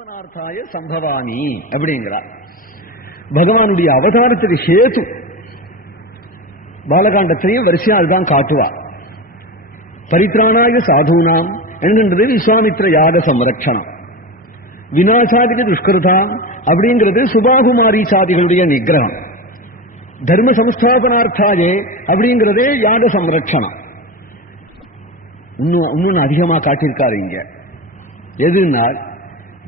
சம்ஸ்தாபனார்த்தாய சம்பவாமி அப்படிங்கிறார். பகவானுடைய அவதாரத்துக்கு ஹேது பாலகாண்டத்திலையும் வரிசையா அதுதான் காட்டுவார். பரித்ராணாய சாதுனாம் என்கின்றது விஸ்வாமித்ர யாக சம்ரக்ஷணம், விநாசாதிக துஷ்கிருதாம் அப்படிங்கிறது சுபாகுமாரி சாதிகளுடைய நிகிரகம், தர்ம சம்ஸ்தாபனார்த்தாயே அப்படிங்கிறதே யாக சம்ரக்ஷணம். இன்னும் அதிகமா காட்டியிருக்காரு இங்க. எதுனா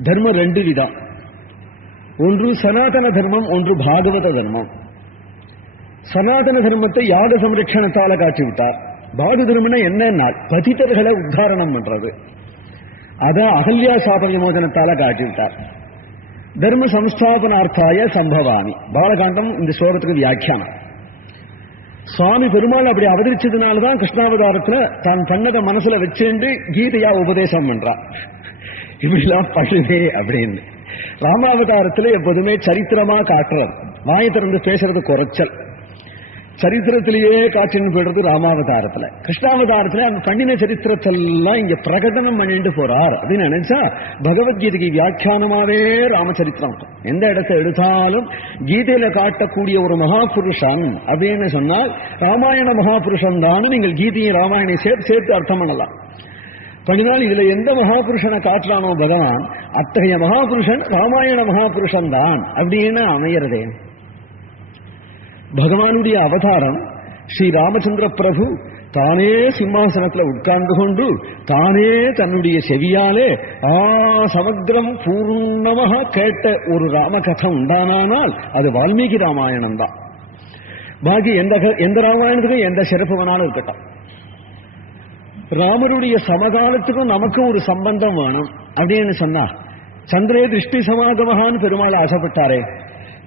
தர்மம் ரெண்டு விதம், ஒன்று சனாதன தர்மம், ஒன்று பாகவத தர்மம். சனாதன தர்மத்தை யாக சம்ரட்சணத்தால காட்டி விட்டார். பாகவத தர்மம்னா என்னன்னா பதிதர்களை உத்தாரணம் பண்றது, அத அகல்யா சாப விமோசனத்தால காட்டி விட்டார். தர்ம சம்ஸ்தாபனார்த்தாய சம்பவாமி பாலகாண்டம் இந்த ஸ்லோகத்துக்கு வியாக்கியானம். சுவாமி பெருமாள் அப்படி அவதரிச்சதுனாலதான் கிருஷ்ணாவதாரத்துல தான் பண்ணத மனசுல வச்சுண்டு கீதையா உபதேசம் பண்றான். இப்படிலாம் பண்ணுவே அப்படின்னு ராமாவதாரத்துல எப்போதுமே சரித்திரமா காட்டுறது, வாயை திறந்து பேசுறது குறைச்சல், சரித்திரத்திலேயே காட்சின்னு போயிடுறது ராமாவதாரத்துல. கிருஷ்ணாவதாரத்துல அந்த பண்ணின சரித்திரத்தெல்லாம் இங்க பிரகடனம் பண்ணிட்டு போறார் அப்படின்னு நினைச்சா பகவத்கீதைக்கு வியாக்கியானமாவே ராமச்சரித்திரம். எந்த இடத்தை எடுத்தாலும் கீதையில காட்டக்கூடிய ஒரு மகாபுருஷன் அப்படின்னு சொன்னால் ராமாயண மகாபுருஷன் தான். நீங்கள் கீதையை ராமாயணை சேர்த்து அர்த்தம் பண்ணலாம். பண்ணினால் இதுல எந்த மகாபுருஷனை காட்டுறானோ பகவான், அத்தகைய மகாபுருஷன் ராமாயண மகாபுருஷன் தான் அப்படின்னு அமையறதே. பகவானுடைய அவதாரம் ஸ்ரீ ராமச்சந்திர பிரபு தானே சிம்மாசனத்துல உட்கார்ந்து கொண்டு தானே தன்னுடைய செவியாலே சமக்ரம் பூர்ணமாக கேட்ட ஒரு ராமகதை உண்டானால் அது வால்மீகி ராமாயணம் தான். பாக்கி எந்த ராமாயணத்துக்கும் எந்த சிறப்பு வேணாலும் இருக்கட்டும், ராமருடைய சமகாலத்துக்கும் நமக்கும் ஒரு சம்பந்தம் வேணும் அப்படின்னு சொன்னா சந்திரே திருஷ்டி சமாகமகான்னு பெருமாள் ஆசைப்பட்டாரே,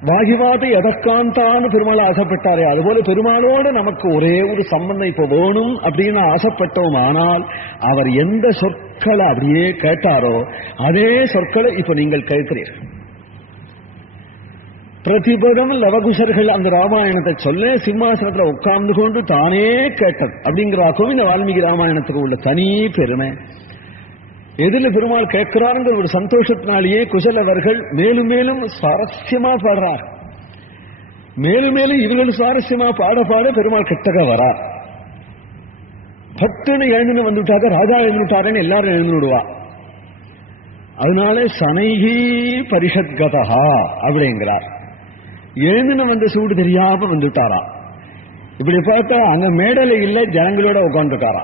வாகிவாத எதற்காந்தான்னு பெருமாள் ஆசைப்பட்டாரே, அதுபோல பெருமாளோட நமக்கு ஒரே ஒரு சம்பந்தம் இப்ப வேணும் அப்படின்னு ஆசைப்பட்டோம். ஆனால் அவர் எந்த சொற்களை அப்படியே கேட்டாரோ அதே சொற்களை இப்ப நீங்கள் கேட்கிறீர்கள். பிரதிபதம் லவகுஷர்கள் அந்த ராமாயணத்தை சொல்ல சிம்மாசனத்துல உட்கார்ந்து கொண்டு தானே கேட்டது அப்படிங்கிறாக்கும் இந்த வால்மீகி ராமாயணத்துக்கு உள்ள தனி பெருமை. எதில் பெருமாள் கேட்கிறாருங்கிற ஒரு சந்தோஷத்தினாலேயே குசலவர்கள் மேலும் மேலும் சுவாரஸ்யமா பாடுறார். மேலும் மேலும் இவர்கள் சுவாரஸ்யமா பாட பாட பெருமாள் கிட்டக வரார். பட்டுன்னு எழுந்து வந்துட்டாக்க ராஜா எழுந்துட்டாருன்னு எல்லாரும் எழுந்துடுவா. அதனால சனைகி பரிஷத்கதா அப்படிங்கிறார். எழுந்துன வந்த சூடு தெரியாம வந்துட்டாரா. இப்படி பார்த்தா அங்க மேடலை இல்லை, ஜனங்களோட உட்காந்துருக்காரா.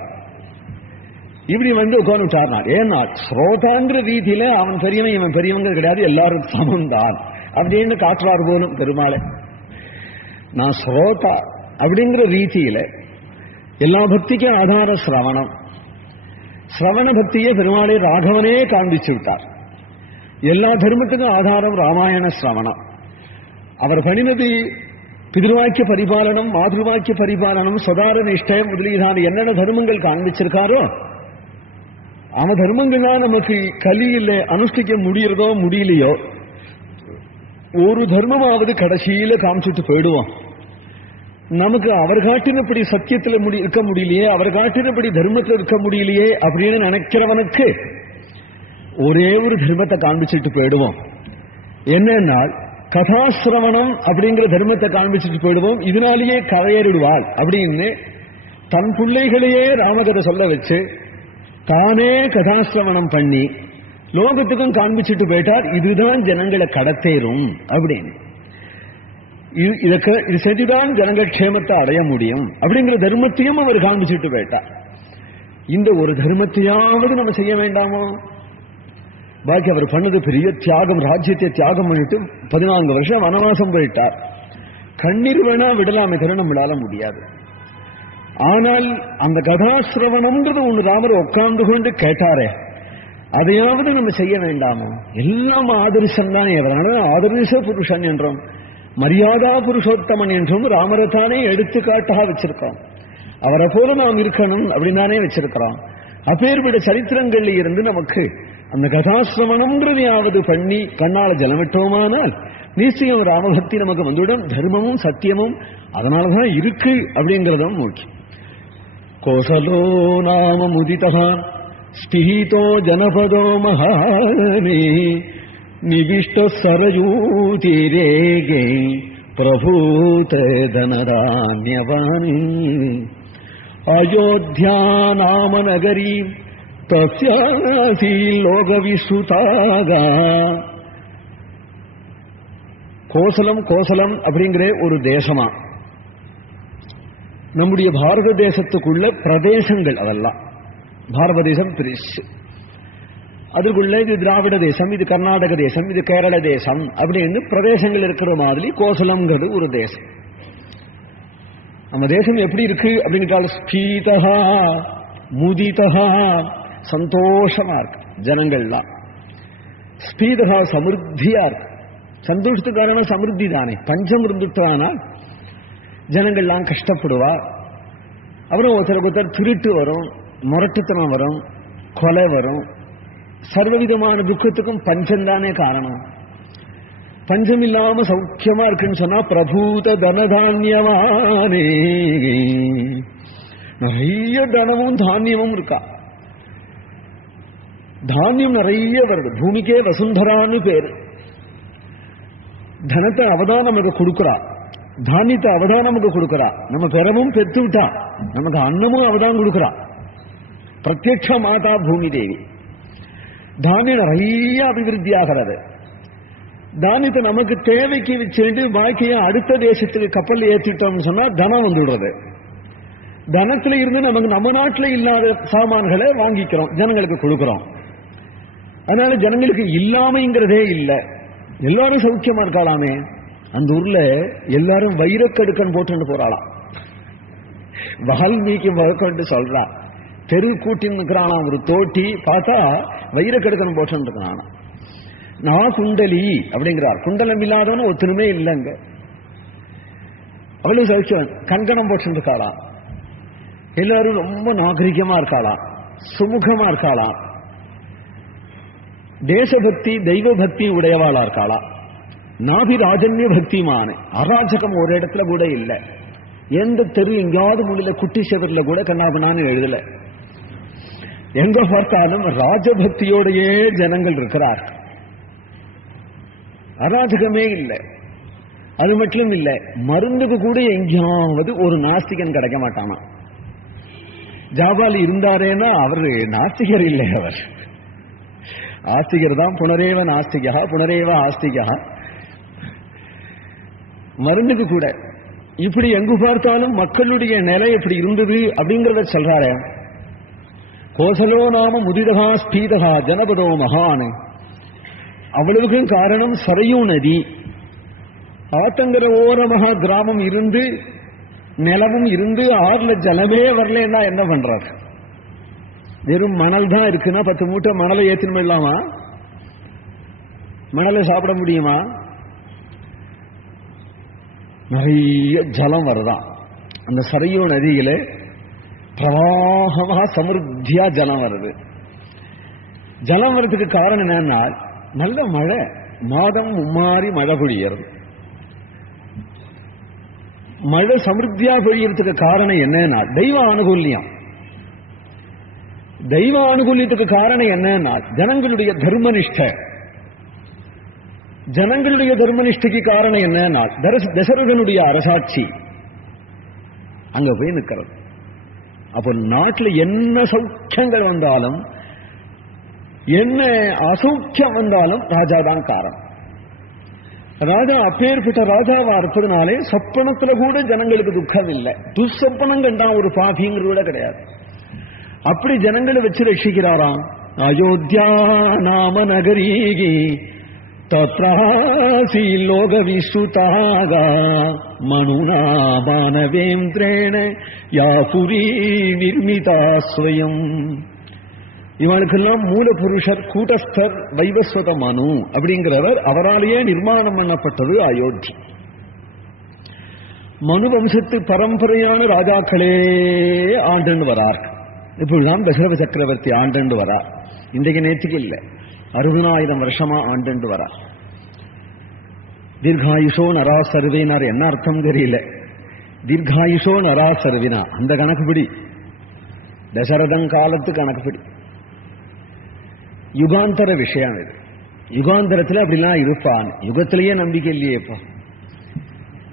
இப்படி வந்து உட்காந்துட்டார்னா ஏன்னா ஸ்ரோதாங்கிற ரீதியில அவன் பெரியவன் இவன் பெரியவங்க கிடையாது, எல்லாரும் சமந்தான் அப்படின்னு காட்டுறார் போலும் பெருமாளை. நான் ஸ்ரோதா அப்படிங்கிற ரீதியில எல்லா பக்திக்கும் ஆதார சிரவணம். சிரவண பக்தியை பெருமாளை ராகவனே காண்பிச்சு விட்டார். எல்லா தர்மத்துக்கும் ஆதாரம் ராமாயண சிரவணம். அவர் பண்ணினது பிதிருவாக்கிய பரிபாலனம், மாதృவாக்கிய பரிபாலனம், சதார நிஷ்டை முதலீதான என்னென்ன தர்மங்கள் காண்பிச்சிருக்காரோ அவன் தர்மங்கள் தான் நமக்கு கலியில அனுஷ்டிக்க முடியறதோ முடியலையோ ஒரு தர்மமாவது கடைசியில காமிச்சுட்டு போயிடுவோம். நமக்கு அவர் காட்டினபடி சத்தியத்துல இருக்க முடியலையே, அவர் காட்டினபடி தர்மத்தில் இருக்க முடியலையே அப்படின்னு நினைக்கிறவனுக்கு ஒரே ஒரு தர்மத்தை காண்பிச்சுட்டு போயிடுவோம். என்னன்னா கதாசிரவணம் அப்படிங்கிற தர்மத்தை காண்பிச்சுட்டு போயிடுவோம். இதனாலேயே கரையேறிடுவாள் அப்படின்னு தன் பிள்ளைகளையே ராமகதை சொல்ல வச்சு தானே கதாசிரவணம் பண்ணி லோகத்துக்கும் காண்பிச்சுட்டு போயிட்டார். இதுதான் ஜனங்களை கடத்தேறும் அப்படின்னு, இது செஞ்சுதான் ஜனங்கள் க்ஷேமத்தை அடைய முடியும் அப்படிங்கிற தர்மத்தையும் அவர் காண்பிச்சுட்டு போயிட்டார். இந்த ஒரு தர்மத்தையாவது நம்ம செய்ய வேண்டாமோ? பாக்கி அவர் பண்ணது பெரிய தியாகம், ராஜ்யத்தை தியாகம் பண்ணிட்டு 14 வருஷம் வனவாசம் போயிட்டார். கண்ணீர் வேணா விடலாமே தவிர நம்மளால முடியாது. ஆனால் அந்த கதாசிரவணம்ன்றது ஒண்ணு ராமர் உட்கார்ந்து கொண்டு கேட்டாரே, அதையாவது நம்ம செய்ய வேண்டாமோ? எல்லாம் ஆதர்சம் தான். ஆதர்ச புருஷன் என்றும் மரியாதா புருஷோத்தமன் என்றும் ராமரைத்தானே எடுத்துக்காட்டாக வச்சிருக்கோம். அவரை போல நாம் இருக்கணும் அப்படின்னு தானே வச்சிருக்கிறோம். அப்பேற்பட்ட சரித்திரங்கள்ல இருந்து நமக்கு அந்த கதாசிரவணம்ன்றதையாவது பண்ணி கண்ணால ஜலமிட்டோமானால் நிச்சயம் ராமபக்தி நமக்கு வந்துவிடும். தர்மமும் சத்தியமும் அதனாலதான் இருக்கு அப்படிங்கிறதும் முக்கியம். கோசலோ நாம முதிதா ஸ்பிஹிதோ ஜனபதோ மகானே நிவிஷ்ட சரயூதிரேகே பிரபூத தனதான்யவானி அயோத்தியா நாம நகரி தஸ்யாசி லோக விசுதாகா. கோசலம் அப்படிங்கிற ஒரு தேசமா, நம்முடைய பாரத தேசத்துக்குள்ள பிரதேசங்கள் அதெல்லாம். பாரத தேசம் பிரிச்சு அதுக்குள்ள இது திராவிட தேசம், இது கர்நாடக தேசம், இது கேரள தேசம் அப்படின்னு பிரதேசங்கள் இருக்கிற மாதிரி கோசலம்ங்கிறது ஒரு தேசம். நம்ம தேசம் எப்படி இருக்கு அப்படிங்கிட்டால் ஸ்பீதா முதிதா, சந்தோஷமா இருக்கு ஜனங்கள்லாம். ஸ்பீதா சமிருத்தியா இருக்கு. சந்தோஷத்துக்கு காரணம் சமிருத்தி தானே. பஞ்சம் இருந்துட்டானா ஜனங்கள்லாம் கஷ்டப்படுவா. அப்புறம் ஒருத்தருக்கு திருட்டு வரும், முரட்டுத்தனம் வரும், கொலை வரும். சர்வவிதமான துக்கத்துக்கும் பஞ்சம் தானே காரணம். பஞ்சம் இல்லாம சௌக்கியமா இருக்குன்னு சொன்னா பிரபூத தனதான்யவானே, நிறைய தனமும் தானியமும் இருக்கா. தானியம் நிறைய வருது. பூமிக்கே வசுந்தரான்னு பேரு. தனத்தை அவதான் நமக்கு கொடுக்குறா, தானியத்தை அவதான் நமக்கு கொடுக்குறா. நம்ம பெறவும் பெற்று விட்டா நமக்கு அன்னமும் அவதான் கொடுக்குறா. பிரத்யட்ச மாதா பூமி தேவி. தானியம் நிறைய அபிவிருத்தி ஆகிறது. தானியத்தை நமக்கு தேவைக்கு வச்சுட்டு பாக்கிய அடுத்த தேசத்துக்கு கப்பல் ஏற்றிட்டோம்னு சொன்னா தனம் வந்துடுறது. தனத்துல இருந்து நமக்கு நம்ம நாட்டில் இல்லாத சாமான்களை வாங்கிக்கிறோம், ஜனங்களுக்கு கொடுக்கிறோம். அதனால ஜனங்களுக்கு இல்லாமைங்கிறதே இல்லை. எல்லாரும் சௌக்கியமா இருக்காளாமே. அந்த ஊர்ல எல்லாரும் வைரக்கடுக்கன் போட்டு போறாளாம். வால்மீகி வழக்கண்டு சொல்றா. தெரு கூட்டின்னு இருக்கிறானா ஒரு தோட்டி, பார்த்தா வைரக்கடுக்கன் போட்டு இருக்கிறானா. நான் குண்டலி அப்படிங்கிறார். குண்டலம் இல்லாதவனு ஒருத்தருமே இல்லைங்க. அவ்வளவு சௌக்கியம். கங்கணம் போட்டு இருக்காளாம். எல்லாரும் ரொம்ப நாகரிகமா இருக்காளாம், சுமுகமா இருக்காளாம். தேசபக்தி தெய்வ பக்தி உடையவாளா இருக்காளா. நாபிராஜன்ய பக்திமான. அராஜகம் ஒரு இடத்துல கூட இல்லை. எந்த தெரு எங்கேயாவது மூலையில குட்டி செவரில் கூட கண்ணாபனான்னு எழுதல. எங்க பார்த்தாலும் ராஜபக்தியோடையே ஜனங்கள் இருக்கிறார். அராஜகமே இல்லை. அது மட்டும் இல்லை, மருந்துக்கு கூட எங்கேயாவது ஒரு நாஸ்திகன் கிடைக்க மாட்டானா. ஜாபாலி இருந்தாரேன்னா அவர் நாஸ்திகர் இல்லை. அவர் ஆஸ்திகர் தான். புனரேவ நாஸ்திகா புனரேவ ஆஸ்திகா. மருந்துக்கு கூட இப்படி எங்கு பார்த்தாலும் மக்களுடைய நிலை எப்படி இருந்தது அப்படிங்கிறத சொல்றாரு. கோசலோ நாம முதிதகா ஸ்பீதகா ஜனபதோ மகான். அவ்வளவுக்கும் காரணம் சரையூ நதி. ஆத்தங்கர ஓரமாக கிராமம் இருந்து நிலமும் இருந்து ஆறுல ஜலமே வரலன்னா என்ன பண்றாரு? வெறும் மணல் தான் இருக்குன்னா 10 மூட்டை மணலை ஏற்றின்னு போயிடலாமா? மணலை சாப்பிட முடியுமா? நிறைய ஜலம் வருதான். அந்த சரையூ நதியில பிரவாகமாக சமிருத்தியா ஜலம் வருது. ஜலம் வர்றதுக்கு காரணம் என்னன்னா நல்ல மழை. மாதம் மும்மாறி மழை பொழியறது. மழை சமிருத்தியா பொழியறதுக்கு காரணம் என்னன்னா தெய்வ அனுகூல்யம். தெய்வ அனுகூல்யத்துக்கு காரணம் என்னன்னா ஜனங்களுடைய தர்மனிஷ்டை. ஜனங்களுடைய தர்மனிஷ்டைக்கு காரணம் என்னன்னா தசரதனுடைய அரசாட்சி அங்க போய் நிற்கிறது. அப்போ நாட்டில் என்ன சௌக்கியங்கள் வந்தாலும் என்ன அசௌக்கியம் வந்தாலும் ராஜா தான் காரணம். ராஜா அப்பேற்பட்ட ராஜாவா இருப்பதுனாலே சொப்பனத்துல கூட ஜனங்களுக்கு துக்கம் இல்லை. துசப்பனம் கண்டான் ஒரு பாபிங்கிறது கூட கிடையாது. அப்படி ஜனங்களை வச்சு ரட்சிக்கிறாராம். அயோத்தியா நாம நகரீகி தத்ராசி லோக விசுதாகா மனுனா மானவேந்திரேண யாபுரி நிர்மிதா ஸ்வயம். இவனுக்கெல்லாம் மூல புருஷர் கூட்டஸ்தர் வைவஸ்வத மனு அப்படிங்கிறவர். அவராலேயே நிர்மாணம் பண்ணப்பட்டது அயோத்தி. மனு வம்சத்து பரம்பரையான ராஜாக்களே ஆண்டுன்னு வரார். இப்படிதான் தசரத சக்கரவர்த்தி ஆண்டு வரா. இன்றைக்கு நேற்றுக்கு இல்லை, 60,000 வருஷமா ஆண்டு வரா. தீர்காயுஷோ நரா சர்வேனார் என்ன அர்த்தம் தெரியல. தீர்காயுஷோ நரா சர்வினா அந்த கணக்குப்படி, தசரதன் காலத்து கணக்குப்படி யுகாந்தர விஷயம் இது. யுகாந்தரத்துல அப்படிலாம் இருப்பான். யுகத்திலேயே நம்பிக்கை இல்லையேப்பா.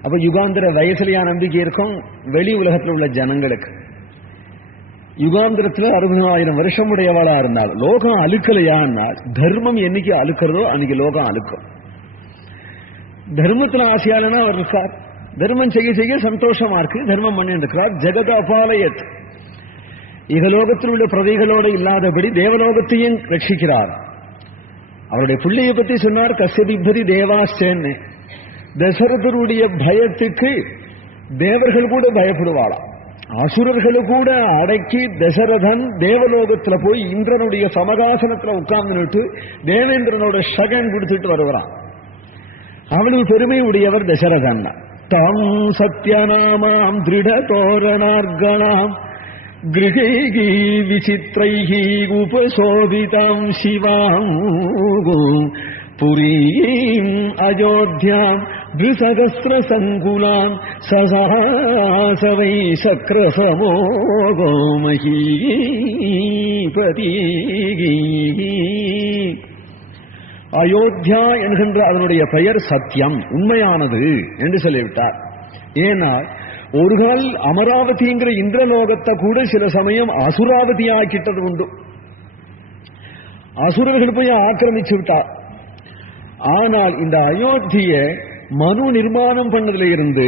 அப்ப யுகாந்திர வயசுலயா நம்பிக்கை இருக்கும்? வெளி உலகத்தில் உள்ள ஜனங்களுக்கு யுகாந்திரத்துல 60,000 வருஷம் உடையவாளா இருந்தால் லோகம் அழுக்கலையான்னா, தர்மம் என்னைக்கு அழுக்கிறதோ அன்னைக்கு லோகம் அழுக்கும். தர்மத்துல ஆசையாலனா அவர் இருக்கார், தர்மம் செய்ய செய்ய சந்தோஷமா இருக்கு, தர்மம் பண்ணி இருக்கிறார். ஜெகத அபாலயத், இகலோகத்தில் உள்ள பிரதைகளோட இல்லாதபடி தேவலோகத்தையும் ரட்சிக்கிறார். அவருடைய பிள்ளையை பத்தி சொன்னார், கஸ்யபிபதி தேவாஸ்டேன்னு. தசரதருடைய பயத்துக்கு தேவர்கள் கூட பயப்படுவாளாம், அசுரர்கள் கூட அடக்கி தசரதன் தேவலோகத்துல போய் இந்திரனுடைய சமகாசனத்துல உட்கார்ந்துட்டு தேவேந்திரனோட ஷகன் கொடுத்துட்டு வருவான். அவனுக்கு பெருமை உடையவர் தசரதன். தம் சத்யநாமாம் திருட தோரணார்கணாம் கிருஹைகி விசித்ரைஹி உபசோபிதாம் சிவாம் புரீம் அயோத்யாம் த்ரிசகஸ்ர சங்குலாம் சசாசவை சக்ரசமோகோ மஹீபதி. அயோத்தியா என்கின்ற அதனுடைய பெயர் சத்தியம், உண்மையானது என்று சொல்லிவிட்டார். ஏன்னா ஒரு கால் அமராவதிங்கிற இந்திரலோகத்தை கூட சில சமயம் அசுராவதி ஆக்கிட்டது உண்டு. அசுரர்கள் போய் ஆக்கிரமிச்சு விட்டார். ஆனால் இந்த அயோத்திய மனு நிர்மாணம் பண்ணதுல இருந்து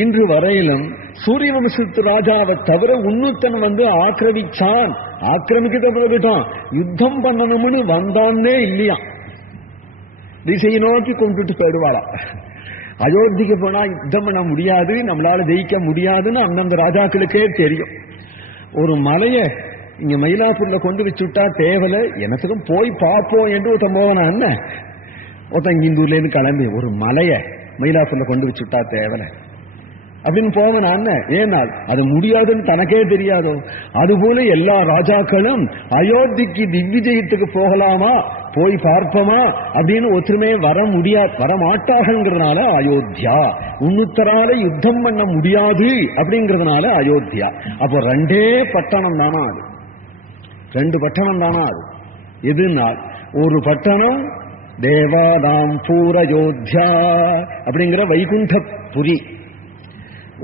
இன்று வரையிலும் சூரிய வம்சத்து ராஜாவை தவிர உன்னுத்தன் வந்து ஆக்கிரமிச்சான். ஆக்கிரமிக்கிட்டான், யுத்தம் பண்ணணும்னு வந்தான்னே இல்லையா, திசையை நோக்கி கொண்டுட்டு போயிடுவாளா. அயோத்திக்கு போனா யுத்தம் பண்ண முடியாது, நம்மளால ஜெயிக்க முடியாதுன்னு அந்தந்த ராஜாக்களுக்கே தெரியும். ஒரு மலைய இங்க மயிலாப்பூர்ல கொண்டு வச்சுட்டா தேவல, எனக்கும் போய் பார்ப்போம் என்று ஒருத்தன் போவனா என்ன, ஒருத்தன் இந்தூர்ல இருந்து கிளம்பி ஒரு மலைய மயிலாப்பூர்ல கொண்டு வச்சுட்டா தேவல அப்படின்னு போவனா என்ன. ஏனால் அது முடியாதுன்னு தனக்கே தெரியாதோ. அதுபோல எல்லா ராஜாக்களும் அயோத்திக்கு திவ்விஜயத்துக்கு போகலாமா, போய் பார்ப்போமா அப்படின்னு ஒற்றுமையே வர முடியாது, வரமாட்டாங்கிறதுனால அயோத்தியா. உன்னுத்தரால யுத்தம் பண்ண முடியாது அப்படிங்கிறதுனால அயோத்தியா. அப்போ ரெண்டே பட்டணம் தானா அது, ரெண்டு பட்டணம் தானா அது. எதுனால் ஒரு பட்டணம் தேவாதாம் பூரயோத்தியா அப்படிங்கிற வைகுண்டபுரி,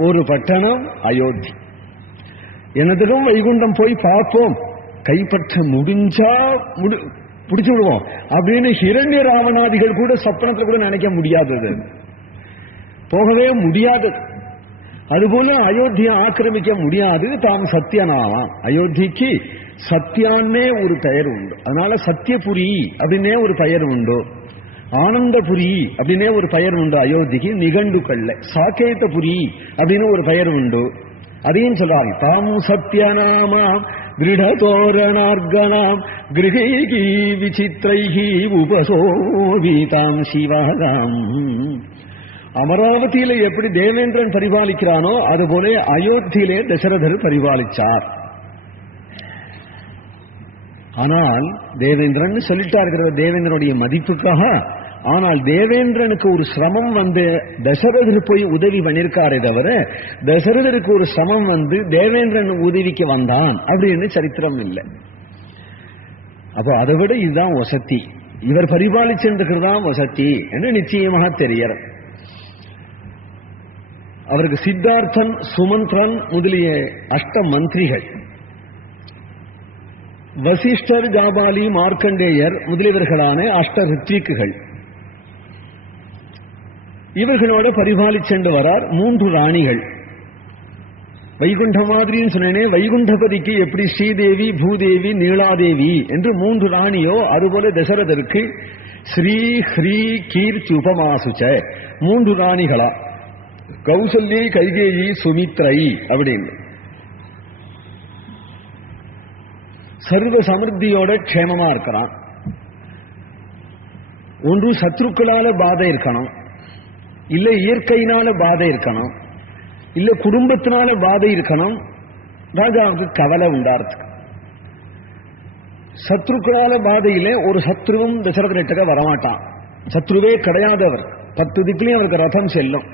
ஒரு பட்டணம் அயோத்தி. எனதுக்கும் வைகுண்டம் போய் பார்ப்போம், கைப்பற்ற முடிஞ்சா பிடிச்சு விடுவோம் அப்படின்னு ஹிரண்ய ராவணாதிகள் கூட சொப்பனத்தில் கூட நினைக்க முடியாதது, போகவே முடியாது. அதுபோல அயோத்தியை ஆக்கிரமிக்க முடியாது. தாம் சத்தியநாமா, அயோத்திக்கு சத்தியான்னே ஒரு பெயர் உண்டு, அதனால சத்தியபுரி அப்படின்னே ஒரு பெயர் உண்டு. ஆனந்தபுரி அப்படின்னே ஒரு பெயர் உண்டு அயோத்திக்கு. நிகண்டுக்கல்ல சாக்கேதபுரி அப்படின்னு ஒரு பெயர் உண்டு, அதையும் சொல்றாங்க. தாம் சத்தியநாமாம் திருடதோரணார்கணாம் கிருஹைகி விசித்ரைஹி உபசோவிதாம் சிவாதாம். அமராவதியில எப்படி தேவேந்திரன் பரிபாலிக்கிறானோ அதுபோல அயோத்தியிலே தசரதர் பரிபாலிச்சார். ஆனால் தேவேந்திரன் சொல்லிட்டா இருக்கிற தேவேந்திரனுடைய மதிப்புக்காக. ஆனால் தேவேந்திரனுக்கு ஒரு சிரமம் வந்து தசரதர் போய் உதவி பண்ணிருக்காரே தவிர தசரதருக்கு ஒரு சிரமம் வந்து தேவேந்திரன் உதவிக்கு வந்தான் அப்படின்னு சரித்திரம் இல்லை. அப்போ அதை விட இதுதான் வசதி, இவர் பரிபாலிச்சிருக்கிறதான் வசதி என்று நிச்சயமாக தெரியறது. அவருக்கு சித்தார்த்தன், சுமந்திரன் முதலிய அஷ்ட மந்திரிகள், வசிஷ்டர், ஜாபாலி, மார்க்கண்டேயர் முதலியவர்களான அஷ்ட ரித்விக்குகள், இவர்களோட பரிபாலிச்சென்று வரார். 3 ராணிகள். வைகுண்ட மாதிரின்னு சொன்னேனே, வைகுண்டபதிக்கு எப்படி ஸ்ரீதேவி, பூதேவி, நீலாதேவி என்று 3 ராணியோ அதுபோல தசரதருக்கு ஸ்ரீ, ஹ்ரீ, கீர்த்தி, உபமாசுச்ச 3 ராணிகளா, கௌசல்யை, கைகேயி, சுமித்ரை அப்படின்னு சர்வ சமிருத்தியோட க்ஷேமமா இருக்கிறான். ஒன்று சத்ருக்களால பாதை இருக்கணும், இல்ல இயற்கையினால பாதை இருக்கணும், இல்ல குடும்பத்தினால பாதை இருக்கணும். ராஜாவுக்கு கவலை உண்டாருக்கு. சத்ருக்களால பாதையில ஒரு சத்ருவும் தசரதர்கிட்ட வரமாட்டான். சத்ருவே கிடையாதவர், 10 திக்கிலையும் அவருக்கு ரதம் செல்லும்.